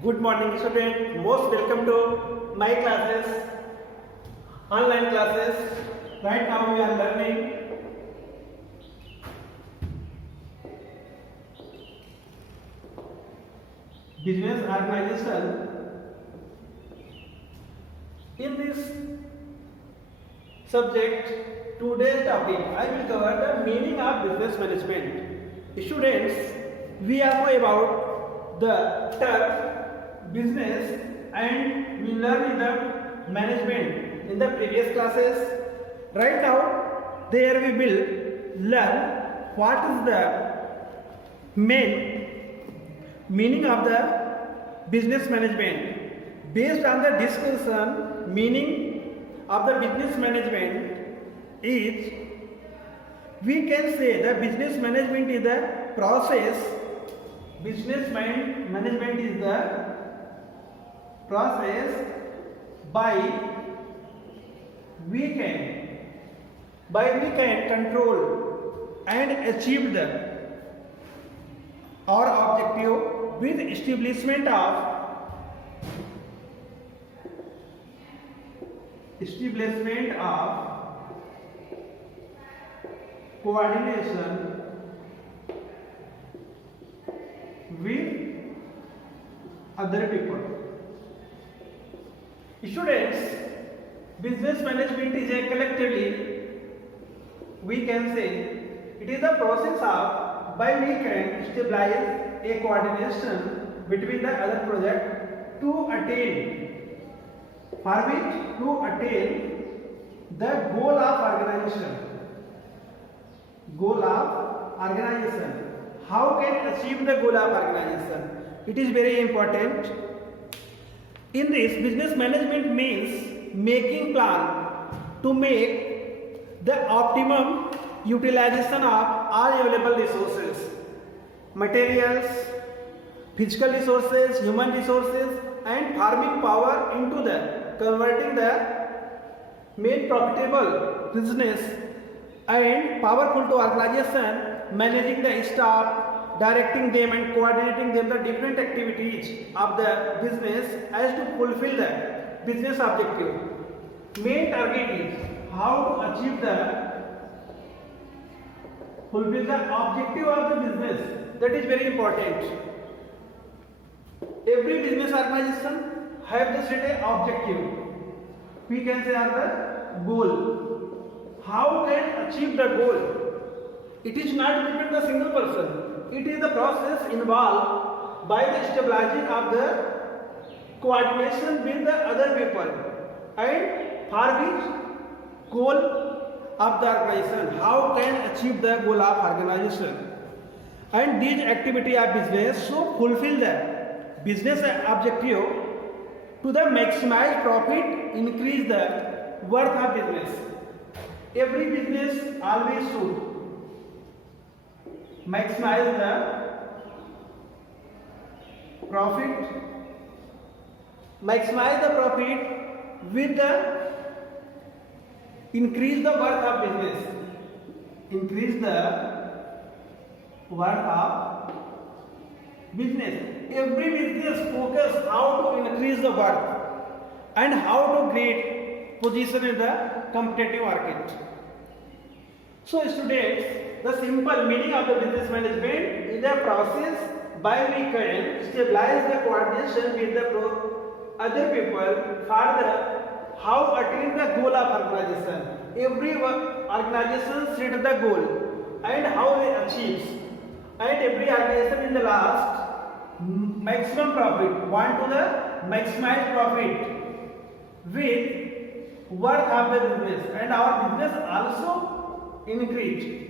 Good morning student, most welcome to my classes, online classes. Right now we are learning business organization. In this subject, today's topic, I will cover the meaning of business management. Students, we are know about the term business and we learn in the management in the previous classes. Right now, there we will learn what is the main meaning of the business management. Based on the discussion, meaning of the business management is, we can say the business management is the process. Business management is the process by we can control and achieve our objective with establishment of coordination with other people. Students, business management is a collectively, we can say, it is the process of by we can stabilize a coordination between the other project to attain the goal of organization. How can achieve the goal of organization? It is very important. In this, business management means making plan to make the optimum utilization of all available resources, materials, physical resources, human resources, and farming power into the converting the main profitable business and powerful to organization, managing the staff, directing them and coordinating them the different activities of the business as to fulfill the business objective. Main target is how to achieve fulfill the objective of the business. That is very important. Every business organization have the set objective. We can say are the goal. How can achieve the goal? It is not depend the single person. It is the process involved by the stabilizing of the coordination with the other people and for which goal of the organization. How can achieve the goal of organization? And these activity of business so fulfill the business objective to the maximize profit, increase the worth of business. Every business always should maximize the profit, with the increase the worth of business, Every business focus how to increase the worth and how to create position in the competitive market. So students, the simple meaning of the business management is a process by we can stabilize the coordination with the other people for the how attain the goal of organization. Every organization set the goal and how they achieve, and every organization in the last maximum profit, want to the maximize profit with worth of the business, and our business also increase.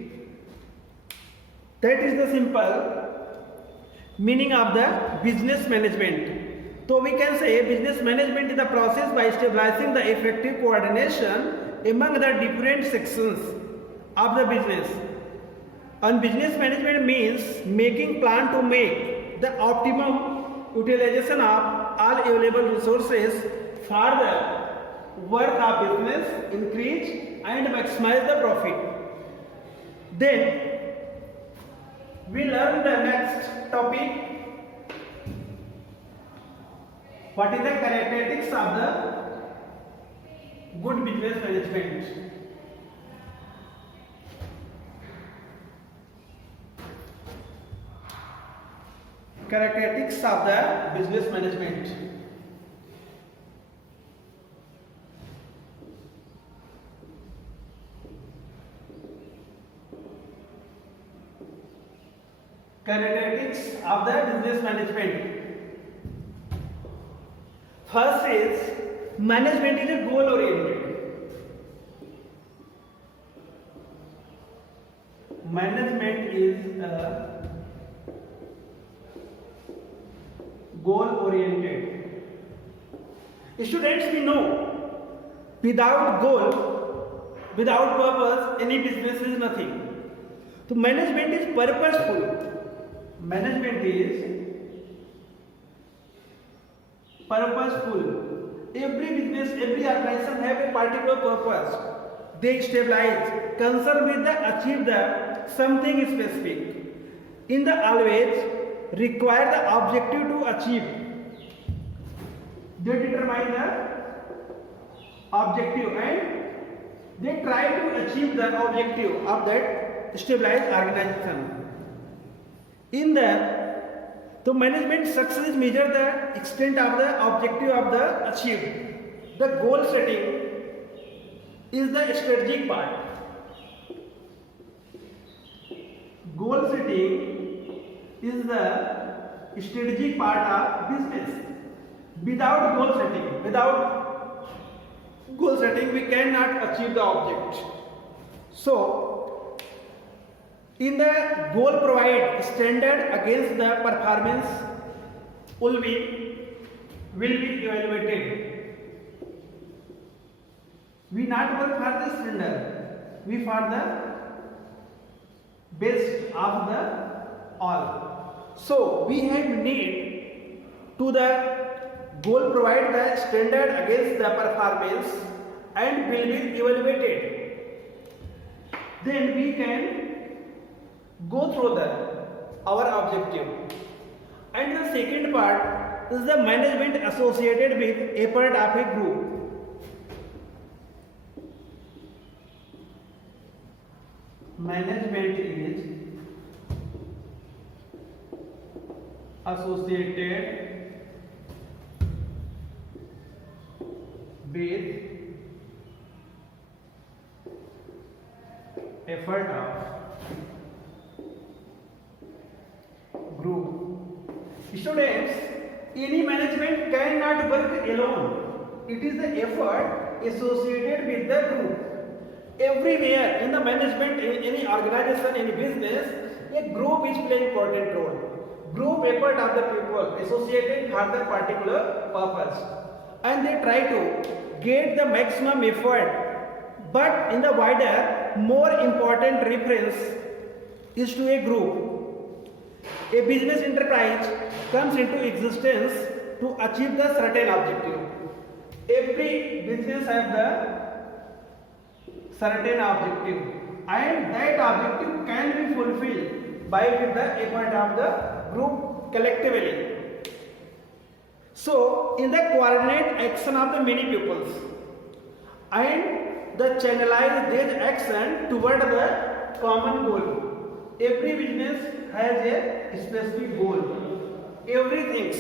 That is the simple meaning of the business management. So we can say business management is the process by stabilizing the effective coordination among the different sections of the business. And business management means making plan to make the optimum utilization of all available resources for the worth of business, increase and maximize the profit. Then we learn the next topic, What is the characteristics of the good business management? Characteristics of the business management. Characteristics of the business management. First is management is a goal oriented. Management is a goal oriented. Students, we know without goal, without purpose, any business is nothing. So management is purposeful. Management is purposeful. Every business, every organization have a particular purpose. They stabilize, concern with the achieve the something specific. In the always require the objective to achieve. They determine the objective and they try to achieve the objective of that stabilized organization. In the management success measure the extent of the objective of the achieved. The goal setting is the strategic part. Goal setting is the strategic part of business. Without goal setting, we cannot achieve the object. So, in the goal provide standard against the performance will be evaluated. We not work for the standard, we for the best of the all. So we have need to the goal provide the standard against the performance and will be evaluated. Then we can go through our objective. And the second part is the management associated with effort of a group. Management is associated with effort of group. Students, any management cannot work alone. It is the effort associated with the group. Everywhere in the management, in any organization, any business, a group is playing important role. Group effort of the people associated for the particular purpose, and they try to get the maximum effort. But in the wider, more important reference is to a group. A business enterprise comes into existence to achieve the certain objective. Every business has the certain objective, and that objective can be fulfilled by the effort of the group collectively. So, in the coordinate action of the many pupils, and the channelize their action toward the common goal. Every business has a specific goal. Everything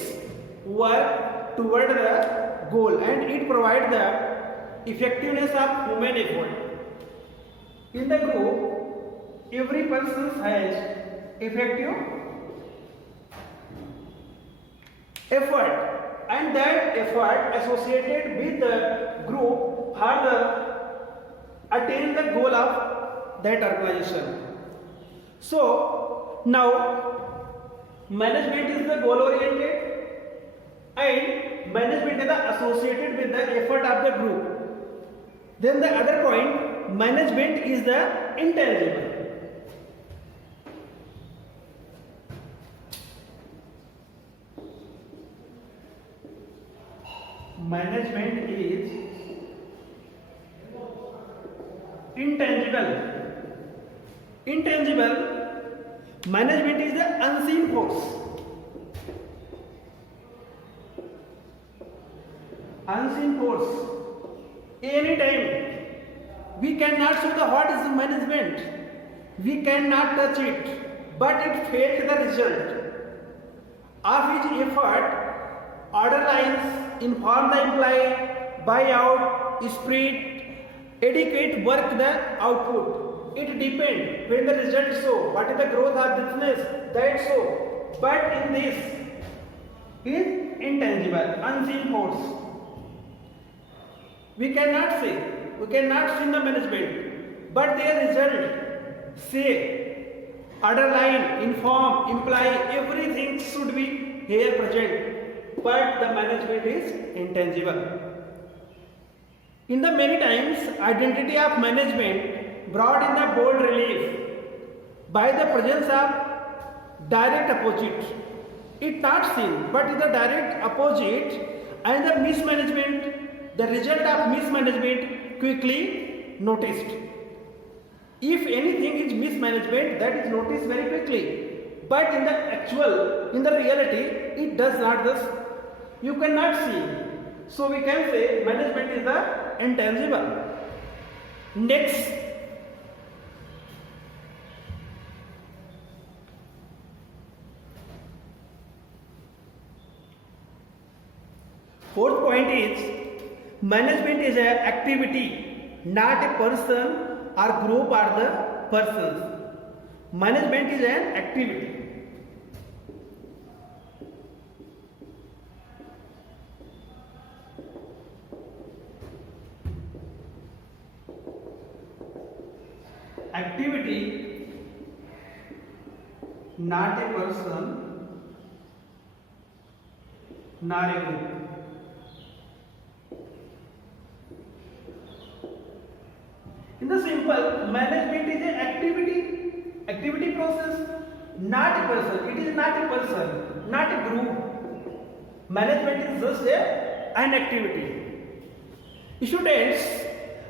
work toward the goal, and it provides the effectiveness of human effort. In the group, every person has effective effort, and that effort associated with the group further attain the goal of that organization. So now management is the goal oriented and management is associated with the effort of the group. Then the other point, management is the intangible. Management is intangible. Intangible, management is the unseen force. unseen force. Anytime we cannot see the what is the management. We cannot touch it, but it felt the result of his effort. Order lines inform the employee, buyout, spirit, educate, work the output. It depends when the results show. What is the growth of business? That show. But in this is intangible, unseen force. We cannot see the management, but their result say, order line, inform, imply, everything should be here present, but the management is intangible. In the many times, identity of management brought in the bold relief by the presence of direct opposite. It not seen, but is the direct opposite, and the mismanagement, the result of mismanagement quickly noticed. If anything is mismanagement, that is noticed very quickly. But in the reality, it does not thus. You cannot see. So we can say management is the intangible. Next, fourth point is management is an activity, not a person or group or the persons. Management is an activity. Activity, not a person, not a group. In the simple, management is an activity process, not a person. It is not a person, not a group. Management is just an activity. Students,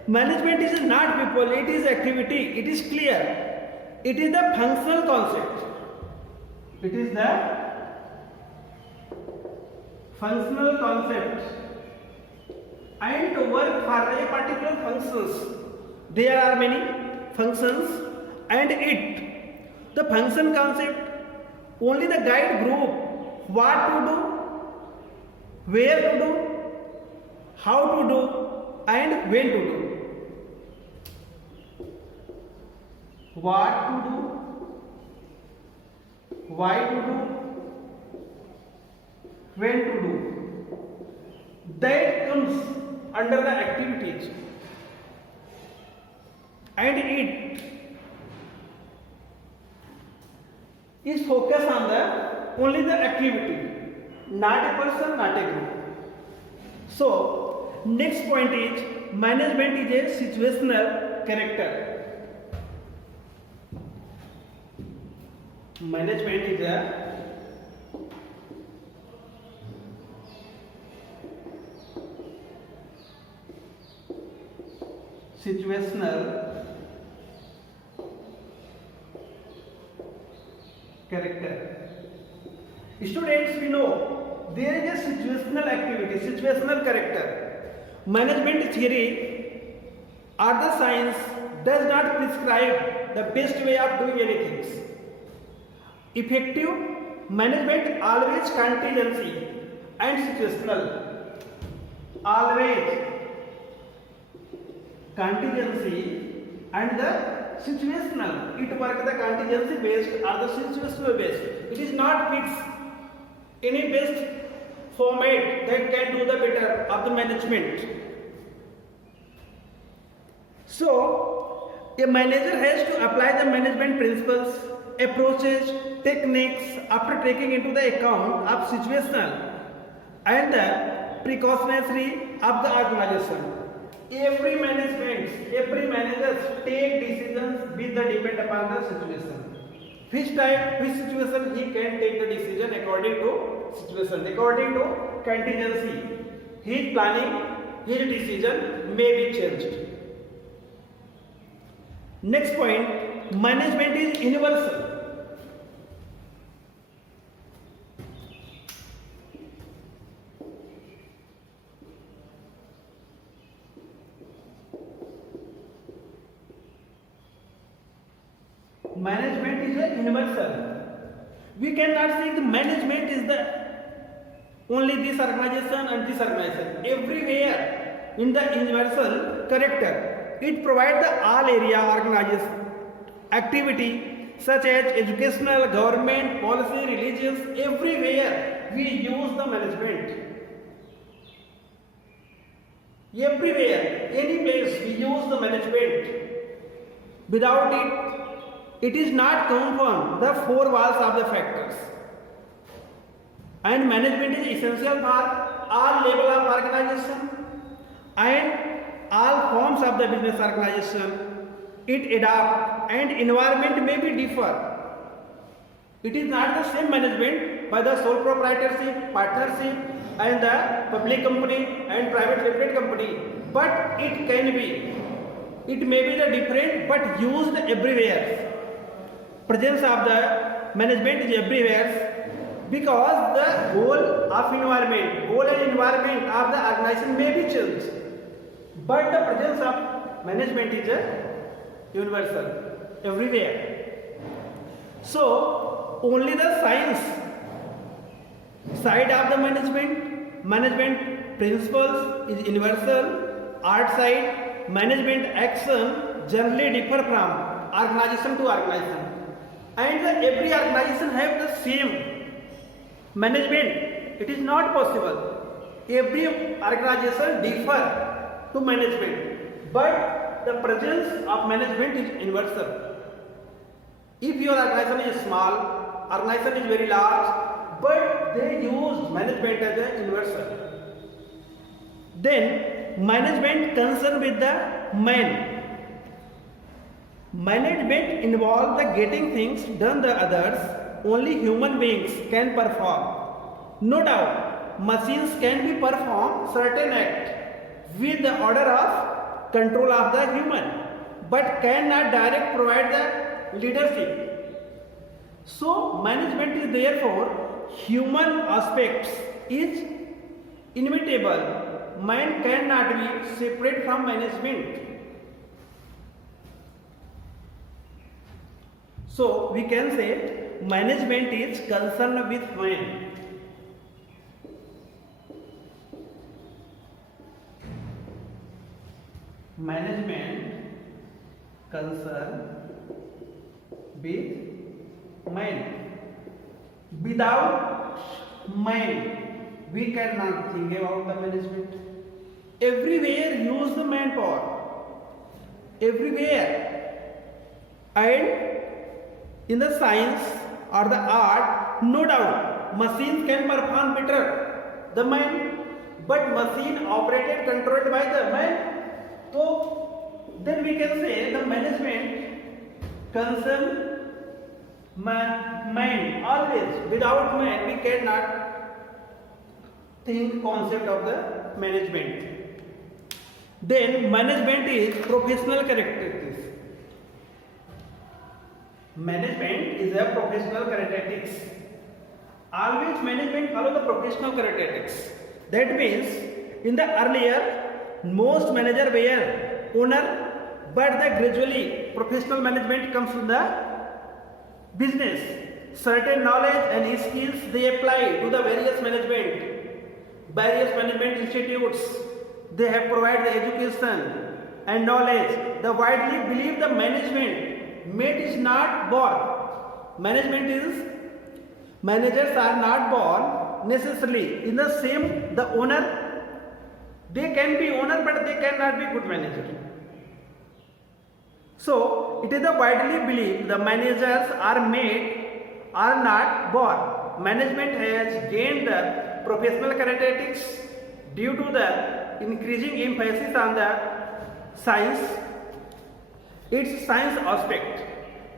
management is not people, it is activity. It is clear. It is the functional concept. It is the functional concept. And to work for a particular functions. There are many functions, and the function concept only the guide group what to do, where to do, how to do, and when to do. What to do, why to do, when to do. That comes under the activities. And it is focused on only the activity, not a person, not a group. So, next point is management is a situational character. Management is a situational character. Students, we know there is a situational activity, situational character. Management theory or the science does not prescribe the best way of doing anything. Effective management always contingency and situational. Always contingency and the situational. It works the contingency based or the situational based. It is not fixed. Any best format that can do the better of the management. So, a manager has to apply the management principles, approaches, techniques after taking into the account of situational and the precautionary of the organization. Every manager take decisions with the depend upon the situation. Which situation he can take the decision according to situation, according to contingency. His planning, his decision may be changed. Next point, management is universal. management is a universal. We cannot say the management is the only this organization and this organization. Everywhere in the universal character, it provides the all area organization activity such as educational, government, policy, religious. Everywhere we use the management. Everywhere, any place we use the management. Without it, it is not confirmed the four walls of the factors. And management is essential for all level of organization and all forms of the business organization. It adapt and environment may be differ. It is not the same management by the sole proprietorship, partnership and the public company and private limited company, but it can be. It may be the different but used everywhere. Presence of the management is everywhere because the goal of environment, goal and environment of the organization may be changed, but the presence of management is universal everywhere. So only the science side of the management principles is universal. Art side, management action generally differ from organization to organization, and every organization have the same management. It is not possible. Every organization differ to management, but the presence of management is universal. If your organization is small, organization is very large, but they use management as a universal. Then management concerned with the man. Management involves the getting things done the others only human beings can perform. No doubt, machines can be perform certain act with the order of control of the human, but cannot direct provide the leadership. So management is therefore human aspects is inevitable. Man cannot be separate from management. So we can say management is concerned with man. Management concerned with man. Without man, we cannot think about the management. Everywhere use the manpower. Everywhere. And in the science or the art, no doubt, machines can perform better the man, but machine operated controlled by the man. So then we can say the management concern man always. Without man, we cannot think concept of the management. Then management is professional characteristics. Management is a professional characteristics. Always management follow the professional characteristics. That means in the earlier most manager were owner, but the gradually professional management comes to the business. Certain knowledge and skills they apply to the various management institutes. They have provided the education and knowledge. The widely believe the management mate is not born. Managers are not born necessarily in the same the owner. They can be owner, but they cannot be good manager. So it is a widely believed the managers are made are not born. Management has gained the professional characteristics due to the increasing emphasis on the science, its science aspect.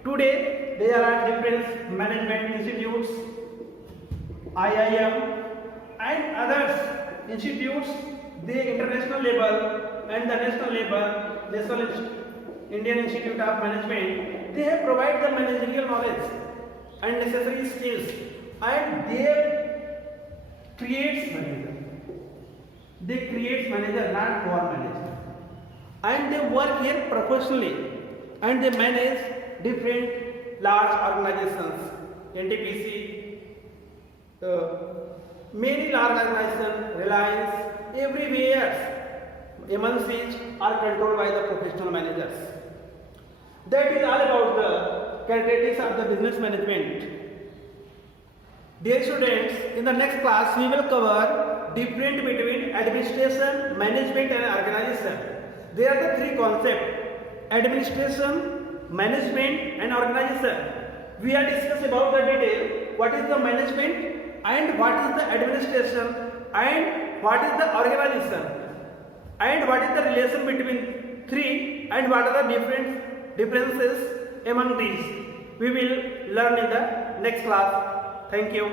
Today there are different management institutes, IIM and others institutes, the international level and the national level, National Indian Institute of Management, they have provided the managerial knowledge and necessary skills, and they creates manager. They create manager, not born manager, and they work here professionally, and they manage different large organizations, NTPC, many large organizations, Reliance, everywhere MNCs are controlled by the professional managers. That is all about the characteristics of the business management. Dear students, in the next class we will cover difference between administration, management and organization. There are the three concepts: administration, management and organization. We are discussing about the detail what is the management and what is the administration and what is the organization and what is the relation between three and what are the differences among these. We will learn in the next class. Thank you.